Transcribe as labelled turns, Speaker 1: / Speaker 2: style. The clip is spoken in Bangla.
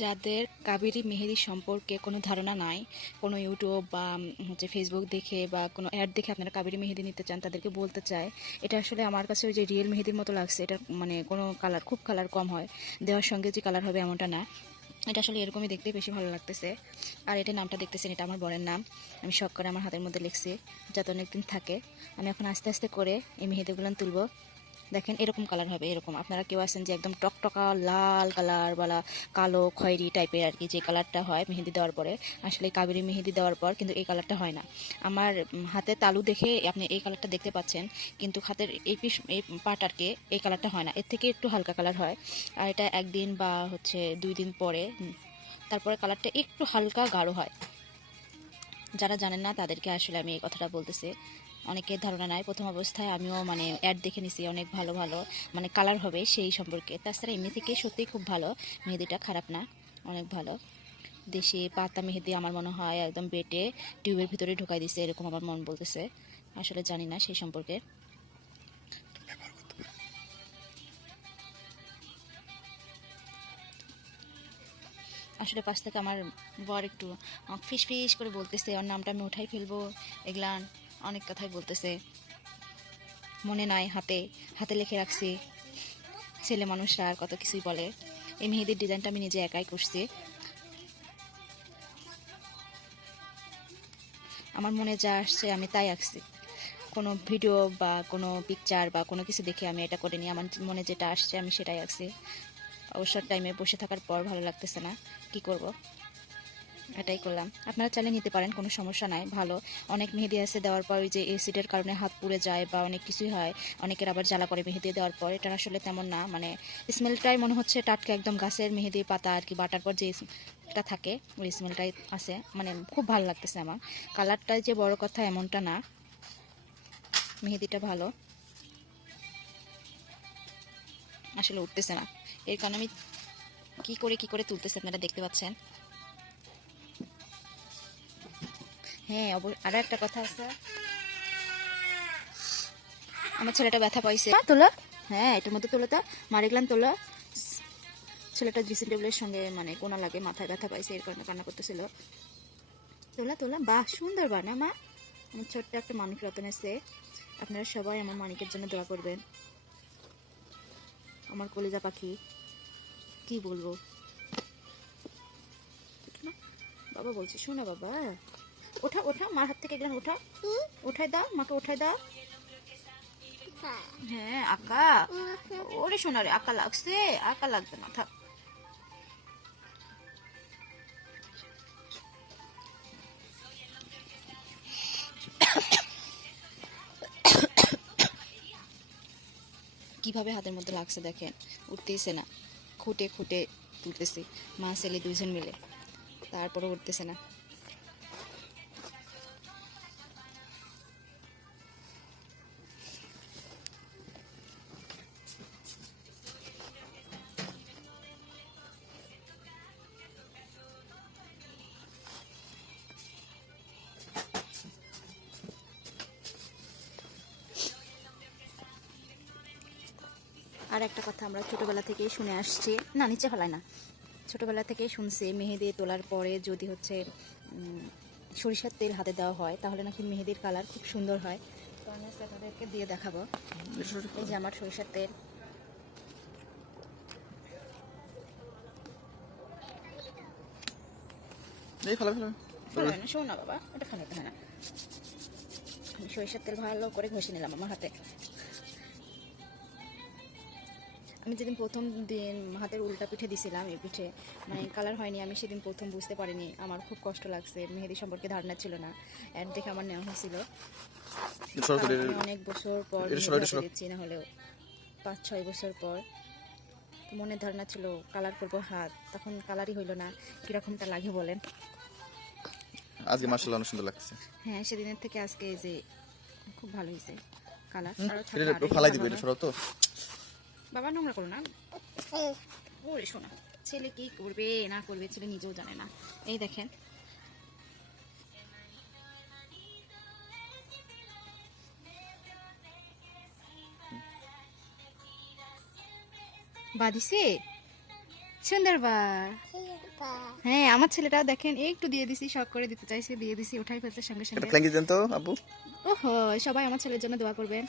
Speaker 1: যাদের কাবেরী মেহেদি সম্পর্কে কোনো ধারণা নাই, কোনো ইউটিউব বা হচ্ছে ফেসবুক দেখে বা কোনো অ্যাড দেখে আপনারা কাবেরী মেহেদি নিতে চান, তাদেরকে বলতে চাই, এটা আসলে আমার কাছে ওই যে রিয়েল মেহেদির মতো লাগছে, এটা মানে কোনো কালার খুব কালার কম হয়, দেওয়ার সঙ্গে যে কালার হবে এমনটা না, এটা আসলে এরকমই দেখতে বেশি ভালো লাগতেছে, আর এটা নামটা দেখতেছেন, এটা আমার বরের নাম, আমি শখ করে আমার হাতের মধ্যে লিখছি, যাতে অনেকদিন থাকে, আমি এখন আস্তে আস্তে করে এই মেহেদিগুলো তুলবো দেখেন এরকম কালার হবে, এরকম। আপনারা কেউ আছেন যে একদম টকটকা লাল কালার বালা কালো খয়েরি টাইপের আর কি যে কালারটা হয় মেহেদি দেওয়ার পরে। আসলে কাবেরি মেহেদি দেওয়ার পর কিন্তু এই কালারটা হয় না। আমার হাতে তালু দেখে আপনি এই কালারটা দেখতে পাচ্ছেন, কিন্তু হাতের এই পিস, এই পার্ট আর কি এই কালারটা হয় না। এর থেকে একটু হালকা কালার হয়। আর এটা একদিন বা হচ্ছে দুই দিন পরে তারপরে কালারটা একটু হালকা গাঢ় হয়। যারা জানেন না তাদেরকে আসলে আমি এই কথাটা বলতেছি। অনেকের ধারণা নাই। প্রথম অবস্থায় আমিও মানে অ্যাড দেখে নিছি, অনেক ভালো ভালো মানে কালার হবে সেই সম্পর্কে। তাছাড়া এমনি থেকে সত্যিই খুব ভালো, মেহেদিটা খারাপ না, অনেক ভালো। দেশি পাতা মেহেদি আমার মনে হয় একদম বেটে টিউবের ভিতরে ঢুকাই দিছে, এরকম আমার মন বলতেছে। আসলে জানি না সেই সম্পর্কে। আসলে পাশ থেকে আমার বর একটু ফিস ফিস করে বলতেছে, ওর নামটা আমি উঠাই ফেলব, এগুলান। অনেক কথাই বলতেছে। মনে নাই, হাতে হাতে লিখে রাখছি। ছেলে মানুষরা আর কত কিছুই বলে। এই মেহেদির ডিজাইনটা আমি নিজে একাই করছি। আমার মনে যা আসছে আমি তাই আঁকছি। কোনো ভিডিও বা কোনো পিকচার বা কোনো কিছু দেখে আমি এটা করিনি। আমার মনে যেটা আসছে আমি সেটাই আঁকছি। অবসর টাইমে বসে থাকার পর ভালো লাগতেছে না। কি করব? এটাই করলাম। আপনারা চাইলে নিতে পারেন, কোনো সমস্যা নাই, ভালো। অনেক মেহেদি আছে দেওয়ার পর ওই যে এসিডের কারণে হাত পুড়ে যায় বা অনেক কিছুই হয়, অনেকের আবার জ্বালা করে মেহেদি দেওয়ার পর। এটা আসলে তেমন না মানে স্মেলটাই মনে হচ্ছে টাটকা একদম গাছের মেহেদি পাতা আর কি, বাটার পর যে টা থাকে, ওই স্মেলটাই আছে। মানে খুব ভালো লাগতেছে আমার। কালারটাই যে বড় কথা এমনটা না। মেহেদিটা ভালো। আসলে উঠতেছে না। এর কারণে আমি কী করে, কি করে তুলতেছে আপনারা দেখতে পাচ্ছেন। হ্যাঁ আরও একটা কথা আছে। আমার ছেলেটা ব্যথা পাইছে। তোলা? হ্যাঁ এটার মধ্যে তোলা তো মারে গেলাম তোলো। ছেলেটা ড্রেসিং টেবিলের সঙ্গে মানে কোনা লাগে মাথায় ব্যথা পাইছে এর কারণে কান্না করতেছিল। তোলা তোলা বাহ সুন্দর বানা মা। আমার ছোট্ট একটা মানিক রতন আছে। আপনারা সবাই আমার মানিকের জন্য দোয়া করবেন। আমার কলিজা পাখি। কি বলব? বাবা বলছি শোনা বাবা। ওঠা ওঠা, মার হাত থেকে এগুলো ওঠা। উঠাই দাও, মাকে উঠাই দাও। হ্যাঁ আকা। ওরে শোনা রে, আকা লাগছে, আকা লাগবে না, থাক। কীভাবে হাতের মধ্যে লাগছে দেখেন? উঠতেইছে না। খুঁটে খুঁটে তুলতেছি। মা, ছেলে দুইজন মিলে। তারপরে উঠতেছে না। আর একটা কথা আমরা ছোটবেলা থেকেই শুনে আসছি। না নিচে ফেলায় না। ছোটবেলা থেকেই শুনছি মেহেদি তোলার পরে যদি হচ্ছে সরিষার তেল হাতে দেওয়া হয় তাহলে নাকি মেহেদির কালার খুব সুন্দর হয়। তো আমি আপনাদেরকে দিয়ে দেখাবো। এই যে আমার সরিষার তেল। শোন না বাবা ওটা ফেলাতে হয় না। সরিষার তেল ভালো করে ঘষে নিলাম আমার হাতে। আমি যেদিন প্রথম দিন হাতের উল্টা পিঠে দিছিলাম এই পিঠে মানে কালার হয়নি আমি সেদিন প্রথম বুঝতে পারিনি। আমার খুব কষ্ট লাগছে মেহেদি সম্পর্কে ধারণা ছিল না। অ্যাড দেখে আমার নেওয়া হয়েছিল। অনেক বছর পর। দিচ্ছি না হলেও পাঁচ ছয় বছর পর। মনের ধারণা ছিল কালার করব হাত তখন কালারই হইল না। কিরকমটা লাগে বলেন?
Speaker 2: আজকে মার্শাল অনেক সুন্দর লাগছে।
Speaker 1: হ্যাঁ সেদিনের থেকে আজকে এই যে খুব ভালো হয়েছে কালার
Speaker 2: ফালাই দিবে এটা
Speaker 1: হয়।
Speaker 2: তো।
Speaker 1: বাবা নোংরা করো না। ওরে শোনা ছেলে কি করবে না করবে ছেলে নিজেও জানে না। এই দেখেন। বাঁধিছে সুন্দরবার। হ্যাঁ আমার ছেলেটাও দেখেন একটু দিয়ে দিছি শখ করে দিতে চাইছে দিয়ে দিছি ওঠাই ফেলতে সঙ্গে সঙ্গে। ওহো সবাই আমার ছেলের জন্য দোয়া করবেন।